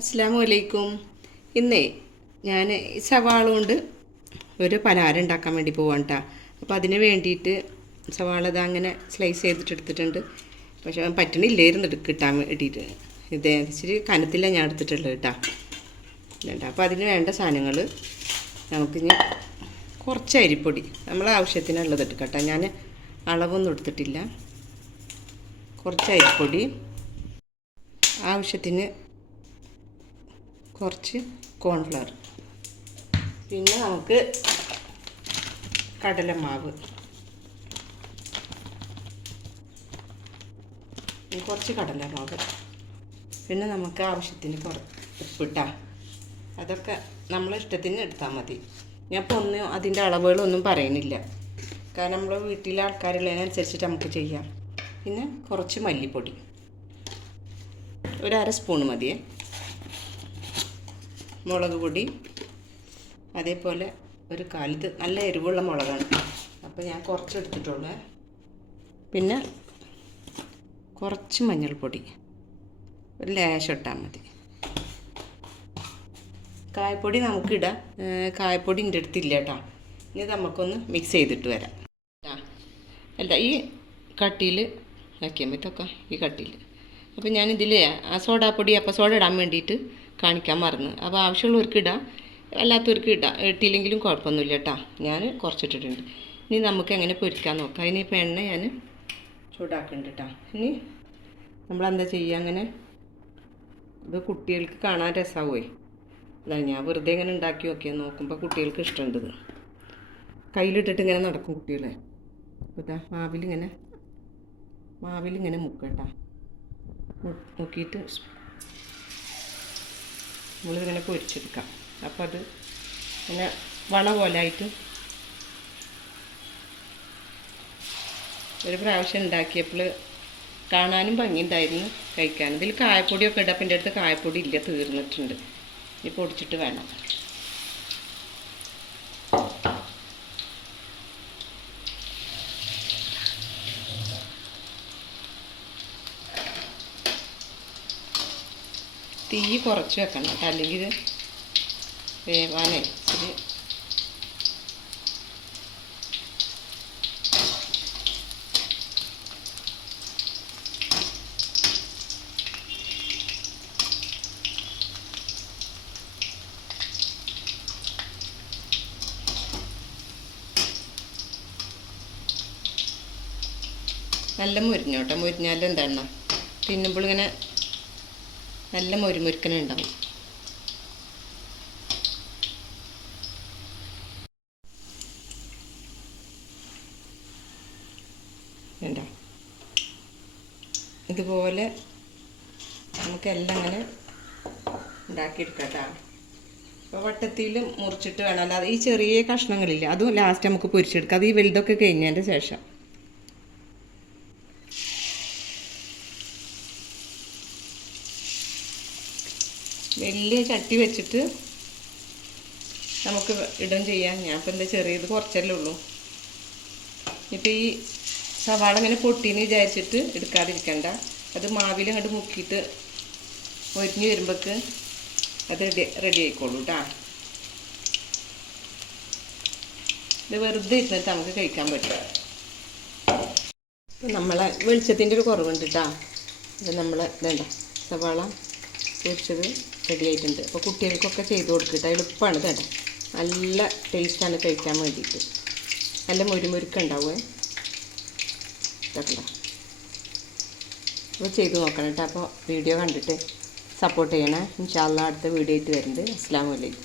അസ്സലാമു അലൈക്കും. ഇന്നേ ഞാൻ സവാള കൊണ്ട് ഒരു പലഹാരം ഉണ്ടാക്കാൻ വേണ്ടി പോവാണ് കേട്ടോ. അപ്പോൾ അതിന് വേണ്ടിയിട്ട് സവാള ഇത് അങ്ങനെ സ്ലൈസ് ചെയ്തിട്ട് എടുത്തിട്ടുണ്ട്. പക്ഷേ പറ്റണില്ലായിരുന്നു കിട്ടാൻ വേണ്ടിയിട്ട്. ഇത് ഇച്ചിരി കനത്തില്ല ഞാൻ എടുത്തിട്ടുള്ളത് കേട്ടോ. ഇതുണ്ട്. അപ്പോൾ അതിന് വേണ്ട സാധനങ്ങൾ നമുക്കിനി കുറച്ച് അരിപ്പൊടി നമ്മളെ ആവശ്യത്തിനുള്ളത് എടുക്കട്ടെ. ഞാൻ അളവൊന്നും എടുത്തിട്ടില്ല. കുറച്ച് അരിപ്പൊടി, ആവശ്യത്തിന് കുറച്ച് കോൺഫ്ലവർ, പിന്നെ നമുക്ക് കടലമാവ്, കുറച്ച് കടലമാവ്, പിന്നെ നമുക്ക് ആവശ്യത്തിന് ഉപ്പിട്ടാ. അതൊക്കെ നമ്മളെ ഇഷ്ടത്തിന് എടുത്താൽ മതി. ഞാൻ ഇപ്പോൾ ഒന്നും അതിൻ്റെ അളവുകളൊന്നും പറയുന്നില്ല, കാരണം നമ്മൾ വീട്ടിലെ ആൾക്കാരുള്ളതിനനുസരിച്ചിട്ട് നമുക്ക് ചെയ്യാം. പിന്നെ കുറച്ച് മല്ലിപ്പൊടി, ഒരു അര സ്പൂൺ മതിയേ. മുളക് പൊടി അതേപോലെ ഒരു ഇത് നല്ല എരിവുള്ള മുളകാണ്, അപ്പോൾ ഞാൻ കുറച്ച് എടുത്തിട്ടുള്ളൂ. പിന്നെ കുറച്ച് മഞ്ഞൾപ്പൊടി, ഒരു ലേശം ഇട്ടാൽ മതി. കായപ്പൊടി നമുക്കിടാം. കായപ്പൊടി എൻ്റെ അടുത്തില്ല കേട്ടോ. ഇനി നമുക്കൊന്ന് മിക്സ് ചെയ്തിട്ട് വരാം. അല്ല, ഈ കട്ടിയിൽ ആക്കിയാൽ പറ്റൊക്കെ, ഈ കട്ടിയിൽ. അപ്പോൾ ഞാനിതിൽ ആ സോഡാപ്പൊടി അപ്പം സോഡ ഇടാൻ വേണ്ടിയിട്ട് കാണിക്കാൻ മറന്ന്. അപ്പോൾ ആവശ്യമുള്ളവർക്ക് ഇടാം, അല്ലാത്തവർക്ക് ഇടാം. ഇട്ടില്ലെങ്കിലും കുഴപ്പമൊന്നുമില്ല കേട്ടോ. ഞാൻ കുറച്ചിട്ടിട്ടുണ്ട്. ഇനി നമുക്ക് എങ്ങനെ പൊരിക്കാൻ നോക്കാം. അതിനിപ്പോൾ എണ്ണ ഞാൻ ചൂടാക്കുന്നുണ്ട് കേട്ടോ. ഇനി നമ്മളെന്താ ചെയ്യുക, അങ്ങനെ ഇത് കുട്ടികൾക്ക് കാണാൻ രസമാവുമേ. അല്ല, ഞാൻ വെറുതെ ഇങ്ങനെ ഉണ്ടാക്കി നോക്കിയാൽ നോക്കുമ്പോൾ കുട്ടികൾക്ക് ഇഷ്ടമുണ്ട്. ഇത് കയ്യിലിട്ടിട്ട് ഇങ്ങനെ നടക്കും കുട്ടികളെ. അപ്പോൾ ഇതാ മാവിലിങ്ങനെ മുക്കട്ടാ. നോക്കിയിട്ട് നമ്മളിങ്ങനെ പൊരിച്ചെടുക്കാം. അപ്പോൾ അത് ഇങ്ങനെ വള പോലെ ആയിട്ട് ഒരു പ്രാവശ്യം ഉണ്ടാക്കിയപ്പോൾ കാണാനും ഭംഗിയുണ്ടായിരുന്നു, കഴിക്കാനും. ഇതിൽ കായപ്പൊടിയൊക്കെ ഇടാം. അപ്പം എൻ്റെ അടുത്ത് കായപ്പൊടി ഇല്ല, തീർന്നിട്ടുണ്ട്. ഇനി പൊടിച്ചിട്ട് വേണം. തീ കുറച്ച് വെക്കണം കേട്ടോ, അല്ലെങ്കിൽ വേവാനേ ഇച്ചിരി. നല്ല മുരിഞ്ഞോട്ടെ. മുരിഞ്ഞാലും എന്താണ് തിന്നുമ്പോൾ ഇങ്ങനെ നല്ല മുരുമുരുക്കനെ ഉണ്ടാവും. വേണ്ട, ഇതുപോലെ നമുക്കെല്ലാം അങ്ങനെ ഉണ്ടാക്കിയെടുക്കാം. അപ്പോൾ വട്ടത്തിൽ മുറിച്ചിട്ട് വേണം. അല്ലാതെ ഈ ചെറിയ കഷ്ണങ്ങളില്ല, അതും ലാസ്റ്റ് നമുക്ക് പൊരിച്ചെടുക്കാം. അത് ഈ വലുതൊക്കെ കഴിഞ്ഞതിൻ്റെ ശേഷം. വലിയ ചട്ടി വെച്ചിട്ട് നമുക്ക് ഇടും ചെയ്യാം. ഞാൻ ഇപ്പം എന്താ ചെറിയത് കുറച്ചല്ലേ ഉള്ളൂ. ഇപ്പം ഈ സവാള ഇങ്ങനെ പൊട്ടീന്ന് വിചാരിച്ചിട്ട് എടുക്കാതിരിക്കണ്ട. അത് മാവിൽ അങ്ങോട്ട് മുക്കിയിട്ട് മൊരിഞ്ഞ് വരുമ്പോൾക്ക് അത് റെഡി ആയിക്കോളൂ കേട്ടോ. ഇത് വെറുതെ ഇരുന്നിട്ട് നമുക്ക് കഴിക്കാൻ പറ്റും. ഇപ്പം നമ്മളെ വെളിച്ചത്തിൻ്റെ ഒരു കുറവുണ്ട് കേട്ടോ. ഇത് നമ്മൾ ഇതേണ്ട സവാള പൊരിച്ചത് റെഡി ആയിട്ടുണ്ട്. അപ്പോൾ കുട്ടികൾക്കൊക്കെ ചെയ്ത് കൊടുക്കട്ടെ. എളുപ്പമാണ് കേട്ടോ. നല്ല ടേസ്റ്റാണ് കഴിക്കാൻ വേണ്ടിയിട്ട്. നല്ല മുരുമുരുക്കുണ്ടാവുമേ. ഇതൊക്കെ അപ്പോൾ ചെയ്ത് നോക്കണം കേട്ടോ. അപ്പോൾ വീഡിയോ കണ്ടിട്ട് സപ്പോർട്ട് ചെയ്യണേ. ഇൻഷാ അല്ലാഹ് അടുത്ത വീഡിയോ ആയിട്ട് വരുന്നുണ്ട്. അസ്സലാമു അലൈക്കും.